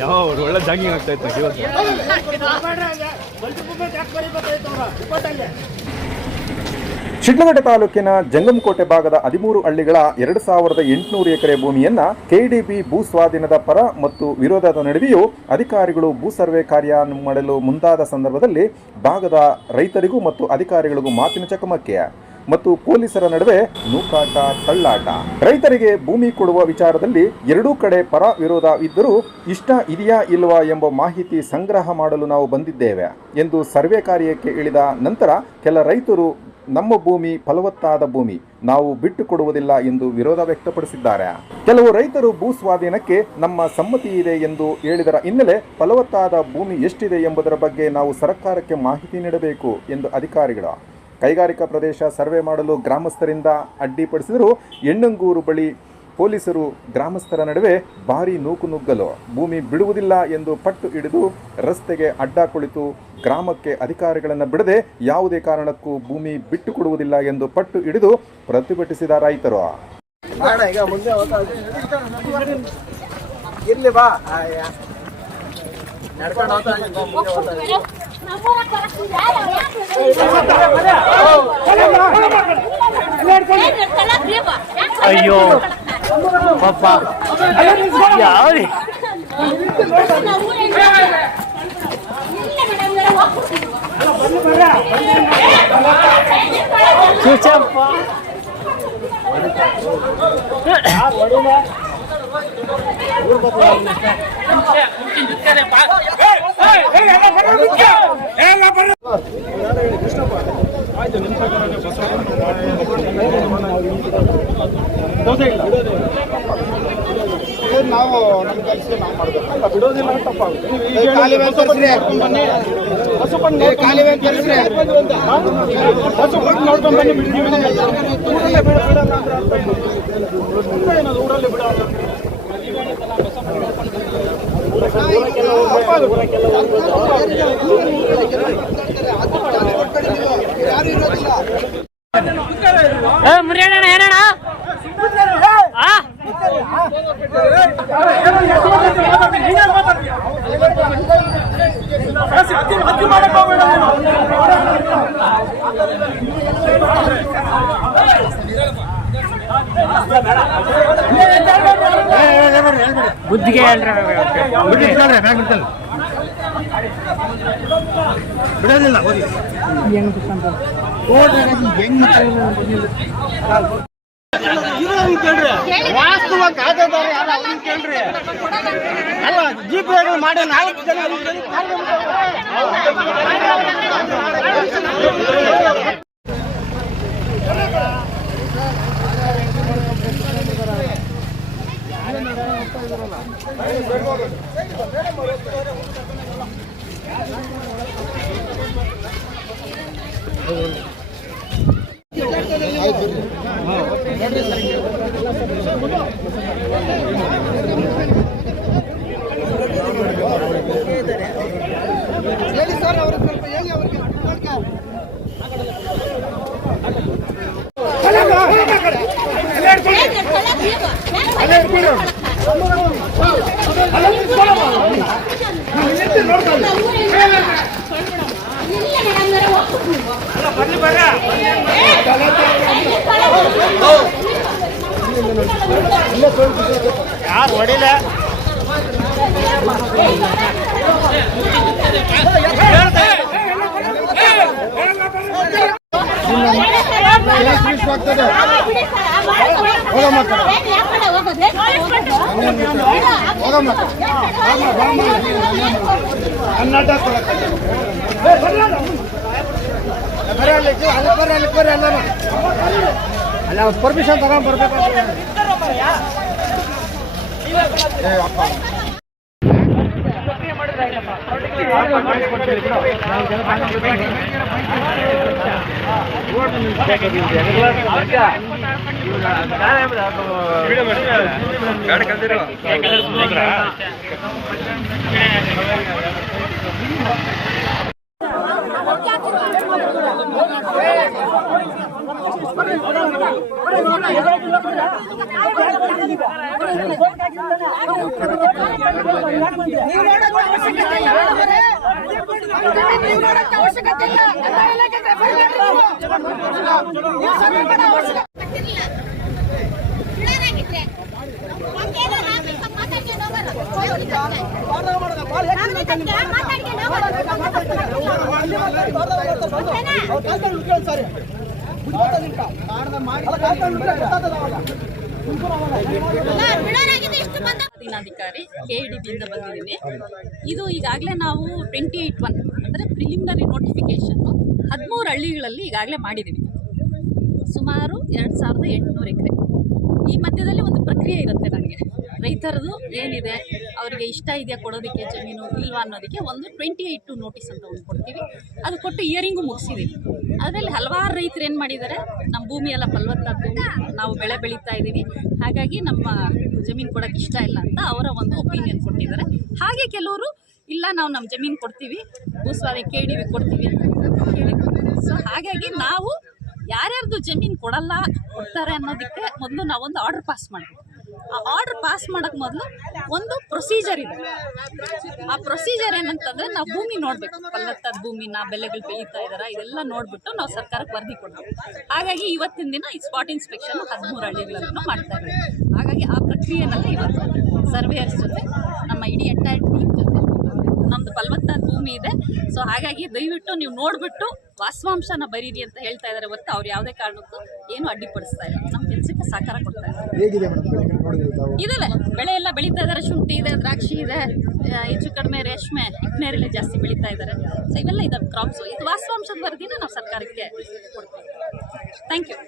ಯಾವ ಒಳ್ಳೆ ಜಾಗಿಂಗ್ ಆಗ್ತಾ ಇತ್ತು ಶಿಡ್ಲಘಟ್ಟ ತಾಲೂಕಿನ ಜಂಗಮಕೋಟೆ ಭಾಗದ 13 ಹಳ್ಳಿಗಳ 2800 ಎಕರೆ ಭೂಮಿಯನ್ನ ಕೆಡಿಬಿ ಭೂ ಸ್ವಾಧೀನದ ಪರ ಮತ್ತು ವಿರೋಧದ ನಡುವೆಯೂ ಅಧಿಕಾರಿಗಳು ಭೂ ಸರ್ವೆ ಕಾರ್ಯ ಮಾಡಲು ಮುಂದಾದ ಸಂದರ್ಭದಲ್ಲಿ ಭಾಗದ ರೈತರಿಗೂ ಮತ್ತು ಅಧಿಕಾರಿಗಳಿಗೂ ಮಾತಿನ ಚಕಮಕಿ ಮತ್ತು ಪೊಲೀಸರ ನಡುವೆ ನೂಕಾಟ ತಳ್ಳಾಟ. ರೈತರಿಗೆ ಭೂಮಿ ಕೊಡುವ ವಿಚಾರದಲ್ಲಿ ಎರಡೂ ಕಡೆ ಪರ ವಿರೋಧ ಇದ್ದರೂ ಇಷ್ಟ ಇದೆಯಾ ಇಲ್ವಾ ಎಂಬ ಮಾಹಿತಿ ಸಂಗ್ರಹ ಮಾಡಲು ನಾವು ಬಂದಿದ್ದೇವೆ ಎಂದು ಸರ್ವೆ ಕಾರ್ಯಕ್ಕೆ ಇಳಿದ ನಂತರ ಕೆಲ ರೈತರು ನಮ್ಮ ಭೂಮಿ ಫಲವತ್ತಾದ ಭೂಮಿ, ನಾವು ಬಿಟ್ಟು ಕೊಡುವುದಿಲ್ಲ ಎಂದು ವಿರೋಧ ವ್ಯಕ್ತಪಡಿಸಿದ್ದಾರೆ. ಕೆಲವು ರೈತರು ಭೂ ಸ್ವಾಧೀನಕ್ಕೆ ನಮ್ಮ ಸಮ್ಮತಿ ಇದೆ ಎಂದು ಹೇಳಿದರ ಹಿನ್ನೆಲೆ ಫಲವತ್ತಾದ ಭೂಮಿ ಎಷ್ಟಿದೆ ಎಂಬುದರ ಬಗ್ಗೆ ನಾವು ಸರ್ಕಾರಕ್ಕೆ ಮಾಹಿತಿ ನೀಡಬೇಕು ಎಂದು ಅಧಿಕಾರಿಗಳು ಕೈಗಾರಿಕಾ ಪ್ರದೇಶ ಸರ್ವೆ ಮಾಡಲು ಗ್ರಾಮಸ್ಥರಿಂದ ಅಡ್ಡಿಪಡಿಸಿದರೂ ಎಣ್ಣಂಗೂರು ಬಳಿ ಪೊಲೀಸರು ಗ್ರಾಮಸ್ಥರ ನಡುವೆ ಭಾರೀ ನೂಕುನುಗ್ಗಲು ಭೂಮಿ ಬಿಡುವುದಿಲ್ಲ ಎಂದು ಪಟ್ಟು ಹಿಡಿದು ರಸ್ತೆಗೆ ಅಡ್ಡ ಕುಳಿತು ಗ್ರಾಮಕ್ಕೆ ಅಧಿಕಾರಿಗಳನ್ನು ಬಿಡದೆ ಯಾವುದೇ ಕಾರಣಕ್ಕೂ ಭೂಮಿ ಬಿಟ್ಟು ಕೊಡುವುದಿಲ್ಲ ಎಂದು ಪಟ್ಟು ಹಿಡಿದು ಪ್ರತಿಭಟಿಸಿದ ರೈತರು. ಅಯ್ಯೋ ಪಾಪ ಯಾವ್ರಿ ನಾವು ನಮ್ಮ ಕೆಲಸ ನಾವು ಮಾಡಬೇಕು, ಬಿಡೋದಿಲ್ಲ. ನೋಡ್ಕೊಂಡು ಬನ್ನಿ, ಊರಲ್ಲಿ ಬಿಡೋ ಮುರಿಯಣ್ಣ ಏನಣ್ಣ ಬುದ್ಧಿಗೆ ಬಿಡೋದಿಲ್ಲ. ವಾಸ್ತವ ಖಾತೆದಾರ ಕೇಳ್ರಿ, ಅಲ್ಲ ಜೀಪ್ ಮಾಡಿ 4 ಜನ ಹೇಳಿ ಸರ್, ಅವರು ಸ್ವಲ್ಪ ಹೇಳಿ ಅವರಿಗೆ. ಯಾರು ಹೊಡಿಲ್ಲ ಅಲ್ಲ ಪರ್ಮಿಷನ್ ತಗೊಂಡ್ ಬರ್ಬೇಕು. ಅವಶ್ಯಕತೆ ಇಲ್ಲ. ಅಧಿಕಾರಿ KDBಯಿಂದ ಬಂದಿದ್ದೀನಿ. ಇದು ಈಗಾಗಲೇ ನಾವು 28(1) ಅಂದರೆ ಪ್ರಿಲಿಮಿನರಿ ನೋಟಿಫಿಕೇಶನ್ 13 ಹಳ್ಳಿಗಳಲ್ಲಿ ಈಗಾಗಲೇ ಮಾಡಿದ್ದೀವಿ. ಸುಮಾರು 2800 ಎಕರೆ. ಈ ಮಧ್ಯದಲ್ಲಿ ಒಂದು ಪ್ರಕ್ರಿಯೆ ಇರುತ್ತೆ. ನನಗೆ ರೈತರದು ಏನಿದೆ, ಅವರಿಗೆ ಇಷ್ಟ ಇದೆಯಾ ಕೊಡೋದಕ್ಕೆ ಜಮೀನು ಇಲ್ವಾ ಅನ್ನೋದಕ್ಕೆ ಒಂದು 28(2) ನೋಟಿಸ್ ಅಂತ ಒಂದು ಕೊಡ್ತೀವಿ. ಅದು ಕೊಟ್ಟು ಹಿಯರಿಂಗು ಮುಗಿಸಿದ್ದೀವಿ. ಅದರಲ್ಲಿ ಹಲವಾರು ರೈತರು ಏನು ಮಾಡಿದ್ದಾರೆ, ನಮ್ಮ ಭೂಮಿ ಎಲ್ಲ ಫಲವತ್ತಾದ ಭೂಮಿ, ನಾವು ಬೆಳೆ ಬೆಳೀತಾ ಇದ್ದೀವಿ, ಹಾಗಾಗಿ ನಮ್ಮ ಜಮೀನು ಕೊಡೋಕ್ಕೆ ಇಷ್ಟ ಇಲ್ಲ ಅಂತ ಅವರ ಒಂದು ಒಪಿನಿಯನ್ ಕೊಟ್ಟಿದ್ದಾರೆ. ಹಾಗೆ ಕೆಲವರು ಇಲ್ಲ ನಾವು ನಮ್ಮ ಜಮೀನು ಕೊಡ್ತೀವಿ, ಭೂಸ್ವಾಧೀನ KDB ಕೊಡ್ತೀವಿ ಅಂತ ಹೇಳಿದ್ದಾರೆ. ಸೊ ಹಾಗಾಗಿ ನಾವು ಯಾರ್ಯಾರ್ದು ಜಮೀನು ಕೊಡ್ತಾರೆ ಅನ್ನೋದಕ್ಕೆ ಮೊದಲು ನಾವೊಂದು ಆರ್ಡರ್ ಪಾಸ್ ಮಾಡಬೇಕು. ಆ ಆರ್ಡರ್ ಪಾಸ್ ಮಾಡೋಕ್ಕೆ ಮೊದಲು ಒಂದು ಪ್ರೊಸೀಜರ್ ಇದೆ. ಆ ಪ್ರೊಸೀಜರ್ ಏನಂತಂದರೆ ನಾವು ಭೂಮಿ ನೋಡಬೇಕು, ಫಲವತ್ತಾದ ಭೂಮಿನ, ಬೆಳೆಗಳು ಬೆಳೀತಾ ಇದ್ದಾರಾ, ಇದೆಲ್ಲ ನೋಡಿಬಿಟ್ಟು ನಾವು ಸರ್ಕಾರಕ್ಕೆ ವರದಿ ಕೊಡಬೇಕು. ಹಾಗಾಗಿ ಇವತ್ತಿನ ದಿನ ಈ ಸ್ಪಾಟ್ ಇನ್ಸ್ಪೆಕ್ಷನ್ 13 ಹಳ್ಳಿಗಳನ್ನು ಮಾಡ್ತಾ ಇದ್ದೀವಿ. ಹಾಗಾಗಿ ಆ ಪ್ರಕ್ರಿಯೆನಲ್ಲಿ ಇವತ್ತು ಸರ್ವೇಯರ್ಸ್ ಜೊತೆ ನಮ್ಮ ಇಡೀ ಎಂಟೈರ್ ಟೀಮ್ ಜೊತೆ ನಮ್ಮದು ಫಲವತ್ತಾದ ಭೂಮಿ ಇದೆ. ಸೊ ಹಾಗಾಗಿ ದಯವಿಟ್ಟು ನೀವು ನೋಡಿಬಿಟ್ಟು ವಾಸ್ತವಾಂಶನ ಬರೀರಿ ಅಂತ ಹೇಳ್ತಾ ಇದ್ದಾರೆ ಹೊರತು ಅವ್ರು ಯಾವುದೇ ಕಾರಣಕ್ಕೂ ಏನು ಅಡ್ಡಿಪಡಿಸ್ತಾ ಇಲ್ಲ. ನಮ್ಮ ಕೆಲಸಕ್ಕೆ ಸಹಕಾರ ಕೊಡ್ತಾ ಇದ್ದಾರೆ. ಇದಾವೆ ಬೆಳೆ ಎಲ್ಲ ಬೆಳೀತಾ ಇದ್ದಾರೆ. ಶುಂಠಿ ಇದೆ, ದ್ರಾಕ್ಷಿ ಇದೆ, ಹೆಚ್ಚು ಕಡಿಮೆ ರೇಷ್ಮೆ, ಹಿಪ್ಪನೇರಳೆ ಜಾಸ್ತಿ ಬೆಳೀತಾ ಇದ್ದಾರೆ. ಸೊ ಇವೆಲ್ಲ ಇದಾವೆ ಕ್ರಾಪ್ಸು. ಇದು ವಾಸ್ತವಾಂಶದ ವರದಿನ ನಾವು ಸರ್ಕಾರಕ್ಕೆ ಕೊಡ್ತೀವಿ. Thank you.